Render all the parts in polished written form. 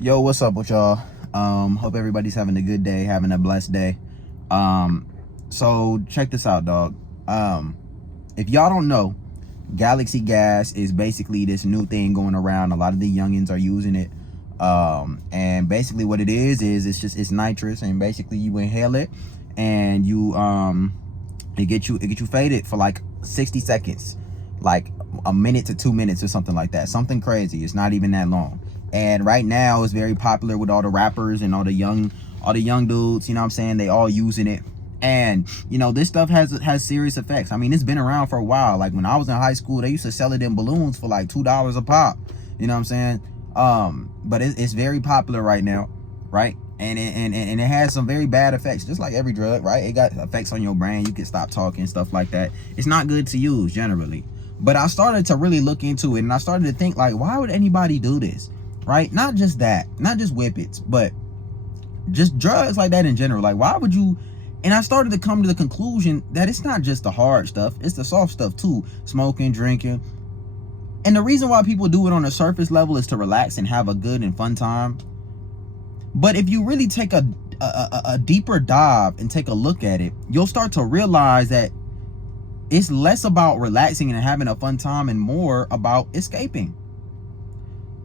Yo, what's up with y'all? Hope everybody's having a good day, having a blessed day. So check this out, dog. If y'all don't know, Galaxy Gas is basically this new thing going around. A lot of the youngins are using it. And basically what it is it's nitrous, and basically you inhale it and you it get you faded for like 60 seconds, like a minute to 2 minutes or something like that. Something crazy. It's not even that long. And right now it's very popular with all the rappers and all the young dudes, you know what I'm saying? They all using it. And this stuff has serious effects. I mean, it's been around for a while. Like when I was in high school, they used to sell it in balloons for like $2 a pop. You know what I'm saying? But it's very popular right now, right? And it has some very bad effects, just like every drug, right? It got effects on your brain. You can stop talking, stuff like that. It's not good to use generally. But I started to really look into it, and I started to think, like, why would anybody do this, right? Not just that, not just whippets, but just drugs like that in general. Like, why would you? And I started to come to the conclusion that it's not just the hard stuff, it's the soft stuff too. Smoking, drinking. And the reason why people do it on a surface level is to relax and have a good and fun time. But if you really take a deeper dive and take a look at it, you'll start to realize that it's less about relaxing and having a fun time and more about escaping.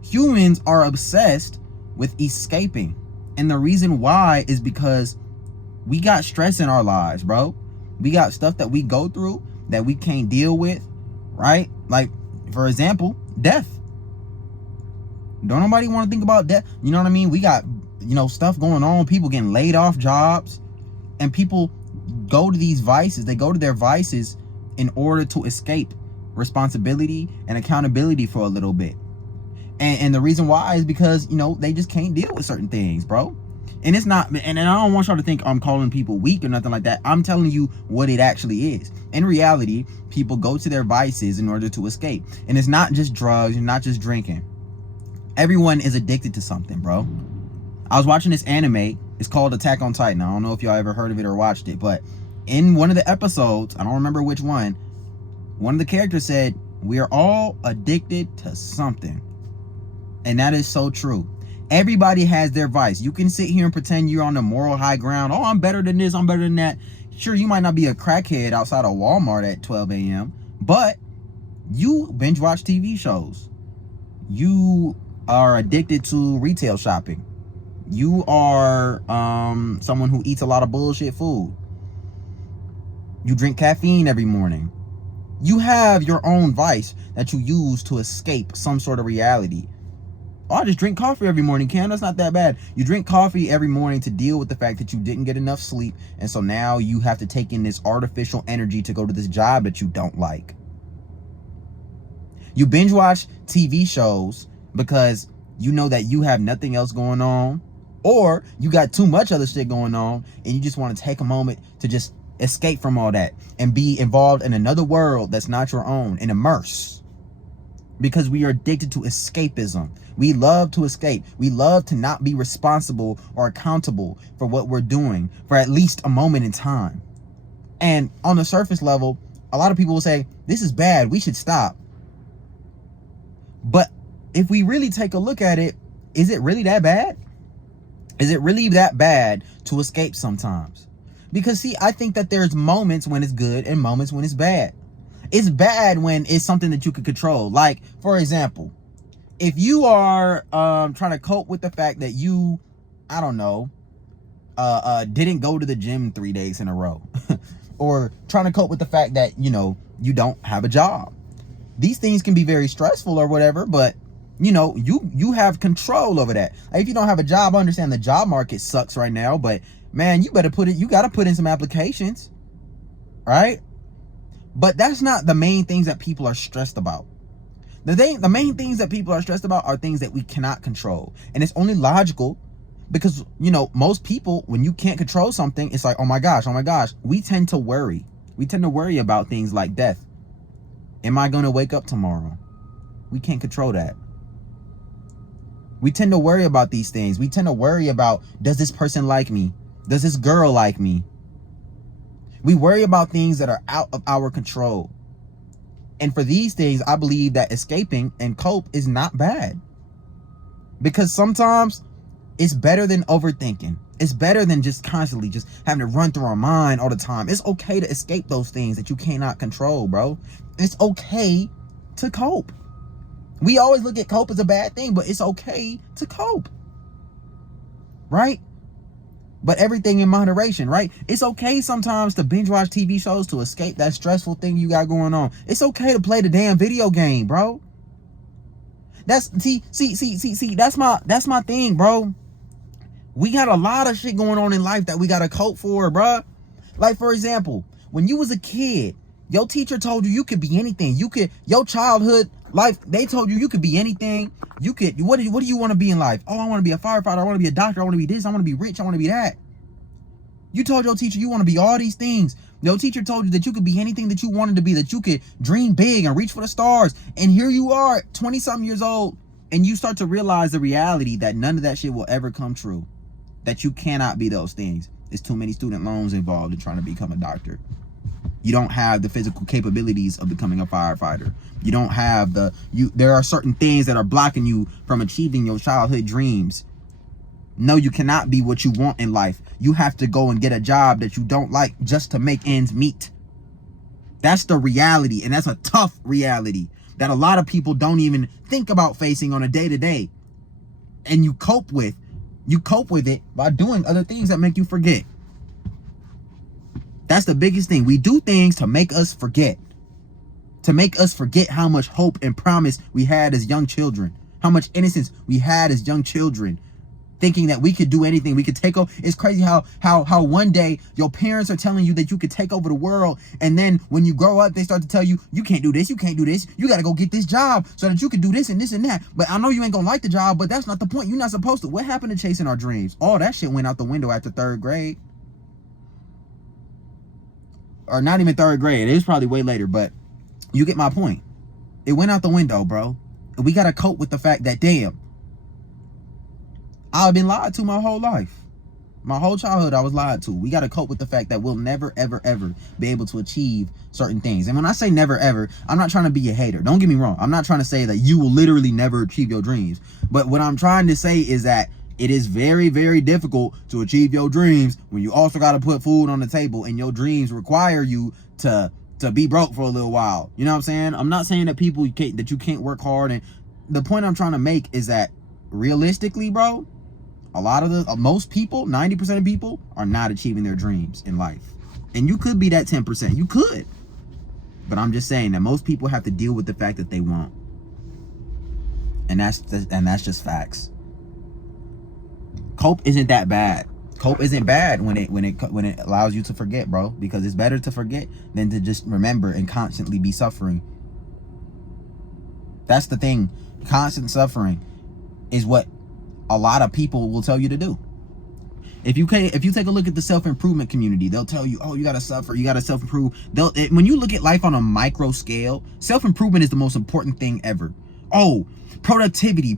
Humans are obsessed with escaping. And the reason why is because we got stress in our lives, bro. We got stuff that we go through that we can't deal with, right? Like, for example, death. Don't nobody want to think about death. You know what I mean? We got, stuff going on, people getting laid off jobs, and people go to these vices. They go to their vices in order to escape responsibility and accountability for a little bit. And the reason why is because, they just can't deal with certain things, bro. And it's not, and I don't want y'all to think I'm calling people weak or nothing like that. I'm telling you what it actually is. In reality, people go to their vices in order to escape. And it's not just drugs and not just drinking. Everyone is addicted to something, bro. I was watching this anime. It's called Attack on Titan. I don't know if y'all ever heard of it or watched it, but in one of the episodes, I don't remember which one of the characters said, we are all addicted to something. And that is so true. Everybody has their vice. You can sit here and pretend you're on the moral high ground. Oh, I'm better than this, I'm better than that. Sure, you might not be a crackhead outside of Walmart at 12 a.m., but you binge watch TV shows. You are addicted to retail shopping. You are someone who eats a lot of bullshit food. You drink caffeine every morning. You have your own vice that you use to escape some sort of reality. Oh, I just drink coffee every morning, Cam. That's not that bad. You drink coffee every morning to deal with the fact that you didn't get enough sleep, and so now you have to take in this artificial energy to go to this job that you don't like. You binge watch TV shows because you know that you have nothing else going on, or you got too much other shit going on, and you just want to take a moment to just escape from all that and be involved in another world that's not your own and immerse. Because we are addicted to escapism. We love to escape. We love to not be responsible or accountable for what we're doing for at least a moment in time. And on the surface level, a lot of people will say, this is bad, we should stop. But if we really take a look at it, is it really that bad? Is it really that bad to escape sometimes? Because see, I think that there's moments when it's good and moments when it's bad. It's bad when it's something that you can control. Like, for example, if you are trying to cope with the fact that you, I don't know, didn't go to the gym 3 days in a row, or trying to cope with the fact that, you don't have a job. These things can be very stressful or whatever, but, you have control over that. Like, if you don't have a job, I understand the job market sucks right now, but man, you got to put in some applications, right? But that's not the main things that people are stressed about. The main things that people are stressed about are things that we cannot control. And it's only logical because, most people, when you can't control something, it's like, oh my gosh. We tend to worry. We tend to worry about things like death. Am I going to wake up tomorrow? We can't control that. We tend to worry about these things. We tend to worry about, does this person like me? Does this girl like me? We worry about things that are out of our control. And for these things, I believe that escaping and cope is not bad. Because sometimes it's better than overthinking. It's better than just constantly just having to run through our mind all the time. It's okay to escape those things that you cannot control, bro. It's okay to cope. We always look at cope as a bad thing, but it's okay to cope, right? But everything in moderation, right? It's okay sometimes to binge watch TV shows to escape that stressful thing you got going on. It's okay to play the damn video game, bro. That's that's my thing, bro. We got a lot of shit going on in life that we gotta cope for, bro. Like, for example, when you was a kid, your teacher told you could be anything. Your childhood life, they told you could be anything. What do you want to be in life? Oh, I want to be a firefighter. I want to be a doctor. I want to be this. I want to be rich. I want to be that. You told your teacher you want to be all these things. Your teacher told you that you could be anything that you wanted to be, that you could dream big and reach for the stars. And here you are, 20-something years old, and you start to realize the reality that none of that shit will ever come true. That you cannot be those things. There's too many student loans involved in trying to become a doctor. You don't have the physical capabilities of becoming a firefighter. You don't have there are certain things that are blocking you from achieving your childhood dreams. No, you cannot be what you want in life. You have to go and get a job that you don't like just to make ends meet. That's the reality, and that's a tough reality that a lot of people don't even think about facing on a day-to-day. And you cope with it by doing other things that make you forget. That's the biggest thing. We do things to make us forget. To make us forget how much hope and promise we had as young children. How much innocence we had as young children. Thinking that we could do anything. We could take over. It's crazy how one day your parents are telling you that you could take over the world. And then when you grow up, they start to tell you, you can't do this. You can't do this. You got to go get this job so that you can do this and this and that. But I know you ain't going to like the job, but that's not the point. You're not supposed to. What happened to chasing our dreams? All that shit went out the window after 3rd grade. Or not even 3rd grade. It was probably way later, but you get my point. It went out the window, bro. And we got to cope with the fact that, damn, I've been lied to my whole life. My whole childhood, I was lied to. We got to cope with the fact that we'll never, ever, ever be able to achieve certain things. And when I say never, ever, I'm not trying to be a hater. Don't get me wrong. I'm not trying to say that you will literally never achieve your dreams. But what I'm trying to say is that it is very, very difficult to achieve your dreams when you also got to put food on the table, and your dreams require you to be broke for a little while. You know what I'm saying? I'm not saying that you can't work hard. And the point I'm trying to make is that realistically, bro, most people, 90% of people are not achieving their dreams in life. And you could be that 10%. You could. But I'm just saying that most people have to deal with the fact that they won't. And that's just facts. Cope isn't that bad. Cope isn't bad when it allows you to forget, bro, because it's better to forget than to just remember and constantly be suffering. That's the thing. Constant suffering is what a lot of people will tell you to do. If you take a look at the self-improvement community, they'll tell you, oh, you gotta suffer, you gotta self-improve. When you look at life on a micro scale, self-improvement is the most important thing ever. Oh, productivity.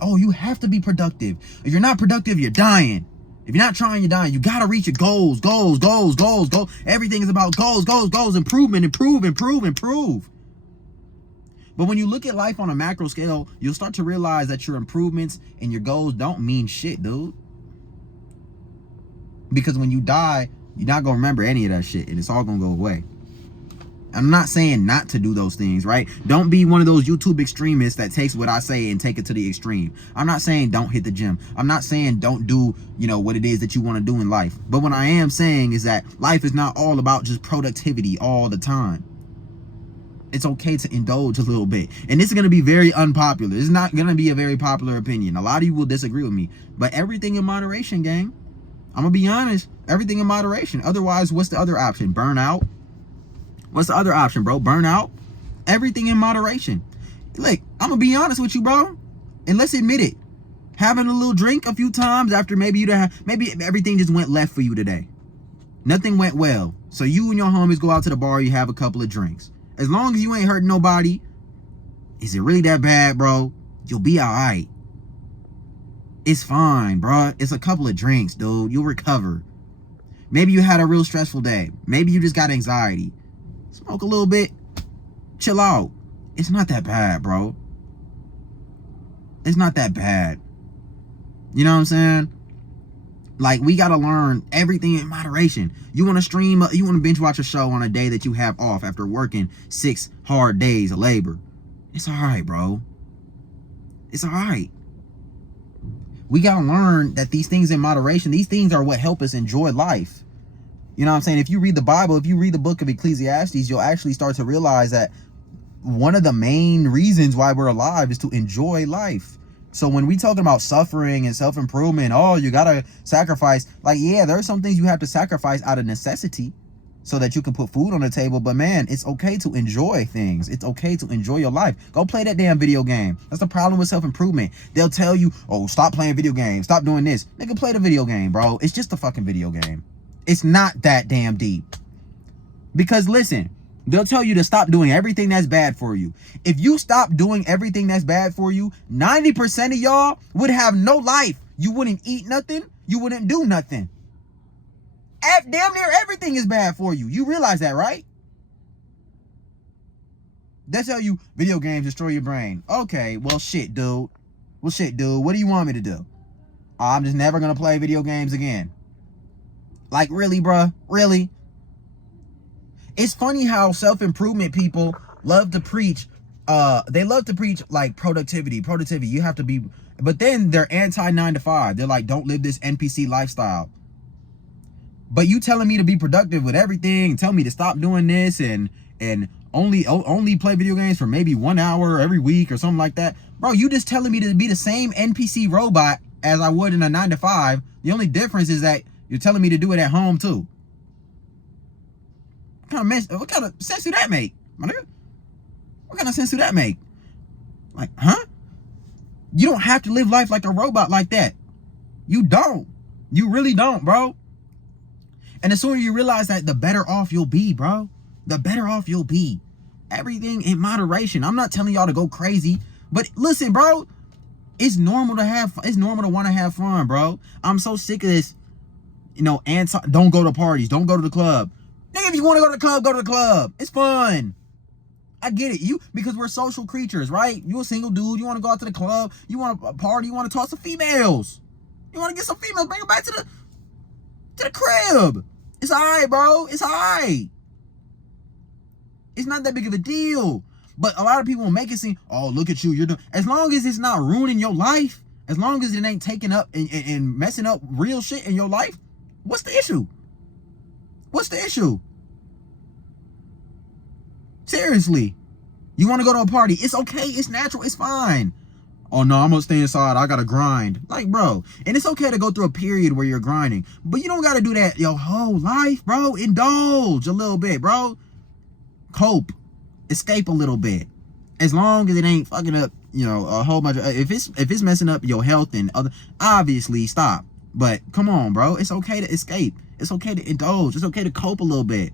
Oh, you have to be productive. If you're not productive, you're dying. If you're not trying, you're dying. You gotta reach your goals. Everything is about goals. Improvement, improve. But when you look at life on a macro scale, you'll start to realize that your improvements and your goals don't mean shit, dude. Because when you die, you're not gonna remember any of that shit, and it's all gonna go away. I'm not saying not to do those things, right? Don't be one of those YouTube extremists that takes what I say and take it to the extreme. I'm not saying don't hit the gym. I'm not saying don't do, what it is that you want to do in life. But what I am saying is that life is not all about just productivity all the time. It's okay to indulge a little bit. And this is going to be very unpopular. This is not going to be a very popular opinion. A lot of you will disagree with me. But everything in moderation, gang. I'm going to be honest. Everything in moderation. Otherwise, what's the other option? Burnout. What's the other option, bro? Burnout. Everything in moderation. Look, I'm going to be honest with you, bro. And let's admit it. Having a little drink a few times after maybe everything just went left for you today. Nothing went well. So you and your homies go out to the bar, you have a couple of drinks. As long as you ain't hurting nobody, is it really that bad, bro? You'll be all right. It's fine, bro. It's a couple of drinks, dude. You'll recover. Maybe you had a real stressful day. Maybe you just got anxiety. Smoke a little bit. Chill out. It's not that bad, bro. It's not that bad. You know what I'm saying? Like, we got to learn everything in moderation. You want to stream, you want to binge watch a show on a day that you have off after working 6 hard days of labor. It's all right, bro. It's all right. We got to learn that these things in moderation, these things are what help us enjoy life. You know what I'm saying? If you read the Bible, if you read the book of Ecclesiastes, you'll actually start to realize that one of the main reasons why we're alive is to enjoy life. So when we talking about suffering and self-improvement, oh, you got to sacrifice. Like, yeah, there are some things you have to sacrifice out of necessity so that you can put food on the table. But man, it's okay to enjoy things. It's okay to enjoy your life. Go play that damn video game. That's the problem with self-improvement. They'll tell you, oh, stop playing video games. Stop doing this. Nigga, play the video game, bro. It's just a fucking video game. It's not that damn deep. Because listen, they'll tell you to stop doing everything that's bad for you. If you stop doing everything that's bad for you, 90% of y'all would have no life. You wouldn't eat nothing. You wouldn't do nothing. Damn near everything is bad for you. You realize that, right? They tell you video games destroy your brain. Okay, well, shit, dude. What do you want me to do? I'm just never going to play video games again. Like, really, bruh? Really? It's funny how self-improvement people love to preach. They love to preach like productivity. You have to be, but then they're anti 9 to 5. They're like, don't live this NPC lifestyle. But you telling me to be productive with everything, tell me to stop doing this and only play video games for maybe 1 hour every week or something like that. Bro, you just telling me to be the same NPC robot as I would in a 9 to 5. The only difference is that you're telling me to do it at home too. What kind of sense do that make, my nigga? What kind of sense do that make? Like, huh? You don't have to live life like a robot like that. You don't. You really don't, bro. And the sooner you realize that, the better off you'll be, bro. The better off you'll be. Everything in moderation. I'm not telling y'all to go crazy, but listen, bro. It's normal to want to have fun, bro. I'm so sick of this, don't go to parties, don't go to the club. Nigga, if you want to go to the club, go to the club. It's fun. I get it. Because we're social creatures, right? You a single dude. You want to go out to the club. You want to party. You want to talk to females. You want to get some females. Bring them back to the crib. It's all right, bro. It's all right. It's not that big of a deal. But a lot of people make it seem, oh, look at you. You're doing. As long as it's not ruining your life, as long as it ain't taking up and messing up real shit in your life, what's the issue? What's the issue? Seriously. You want to go to a party? It's okay. It's natural. It's fine. Oh, no, I'm going to stay inside. I got to grind. Like, bro. And it's okay to go through a period where you're grinding. But you don't got to do that your whole life, bro. Indulge a little bit, bro. Cope. Escape a little bit. As long as it ain't fucking up, a whole bunch of... If it's messing up your health and other... Obviously, stop. But come on, bro. It's okay to escape. It's okay to indulge. It's okay to cope a little bit.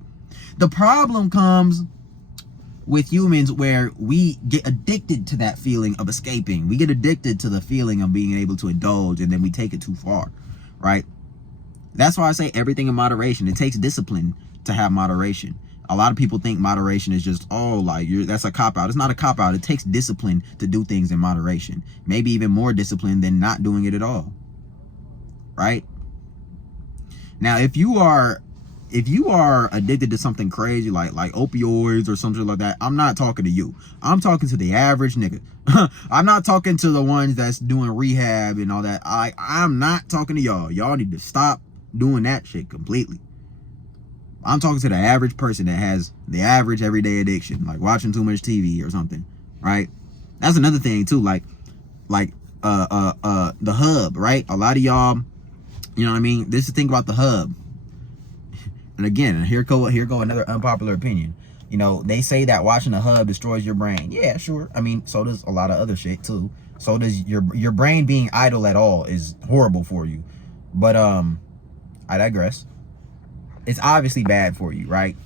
The problem comes with humans where we get addicted to that feeling of escaping. We get addicted to the feeling of being able to indulge, and then we take it too far, right? That's why I say everything in moderation. It takes discipline to have moderation. A lot of people think moderation is just, that's a cop-out. It's not a cop-out. It takes discipline to do things in moderation. Maybe even more discipline than not doing it at all, right? Now, if you are addicted to something crazy like opioids or something like that, I'm not talking to you. I'm talking to the average nigga. I'm not talking to the ones that's doing rehab and all that. I'm not talking to y'all. Y'all need to stop doing that shit completely. I'm talking to the average person that has the average everyday addiction, like watching too much TV or something, right? That's another thing too, like the hub, right? A lot of y'all, you know what I mean? This is the thing about the hub. And again, here go another unpopular opinion. They say that watching the hub destroys your brain. Yeah, sure. I mean, so does a lot of other shit too. So does your brain being idle at all is horrible for you. But I digress. It's obviously bad for you, right?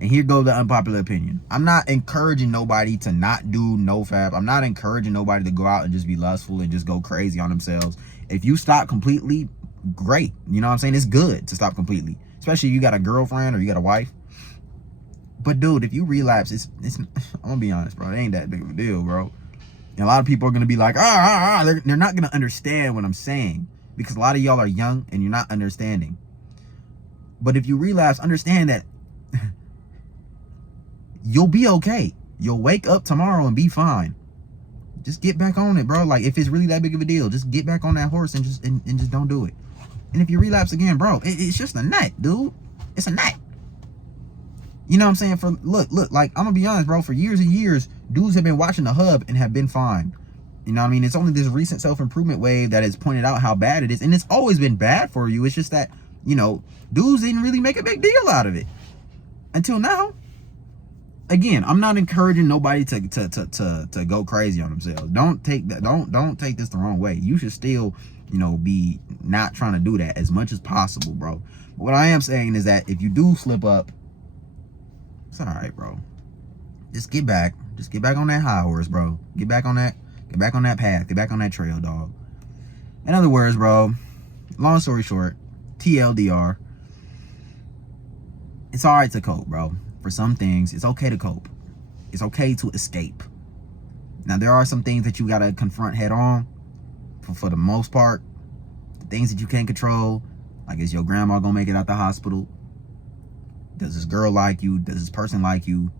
And here goes the unpopular opinion. I'm not encouraging nobody to not do nofap. I'm not encouraging nobody to go out and just be lustful and just go crazy on themselves. If you stop completely, great. You know what I'm saying? It's good to stop completely. Especially if you got a girlfriend or you got a wife. But dude, if you relapse, it's I'm gonna be honest, bro. It ain't that big of a deal, bro. And a lot of people are going to be like, they're not going to understand what I'm saying, because a lot of y'all are young and you're not understanding. But if you relapse, understand that you'll be okay. You'll wake up tomorrow and be fine. Just get back on it, bro. Like, if it's really that big of a deal, just get back on that horse and just don't do it. And if you relapse again, bro, it's just a nut, dude. It's a nut. You know what I'm saying? Look, like, I'm gonna be honest, bro. For years and years, dudes have been watching the hub and have been fine. You know what I mean? It's only this recent self-improvement wave that has pointed out how bad it is. And it's always been bad for you. It's just that, you know, dudes didn't really make a big deal out of it until now. Again, I'm not encouraging nobody to go crazy on themselves. Don't take that. Don't take this the wrong way. You should still, you know, be not trying to do that as much as possible, bro. But what I am saying is that if you do slip up, it's all right, bro. Just get back. Just get back on that high horse, bro. Get back on that. Get back on that path. Get back on that trail, dog. In other words, bro, long story short, TLDR, it's all right to cope, bro. For some things, it's okay to cope. It's okay to escape. Now, there are some things that you got to confront head on. For the most part, the things that you can't control, like, is your grandma going to make it out the hospital? Does this girl like you? Does this person like you?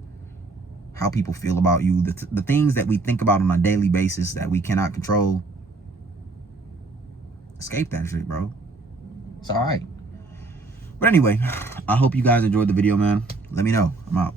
How people feel about you? The things that we think about on a daily basis that we cannot control. Escape that shit, bro. It's all right. But anyway, I hope you guys enjoyed the video, man. Let me know. I'm out.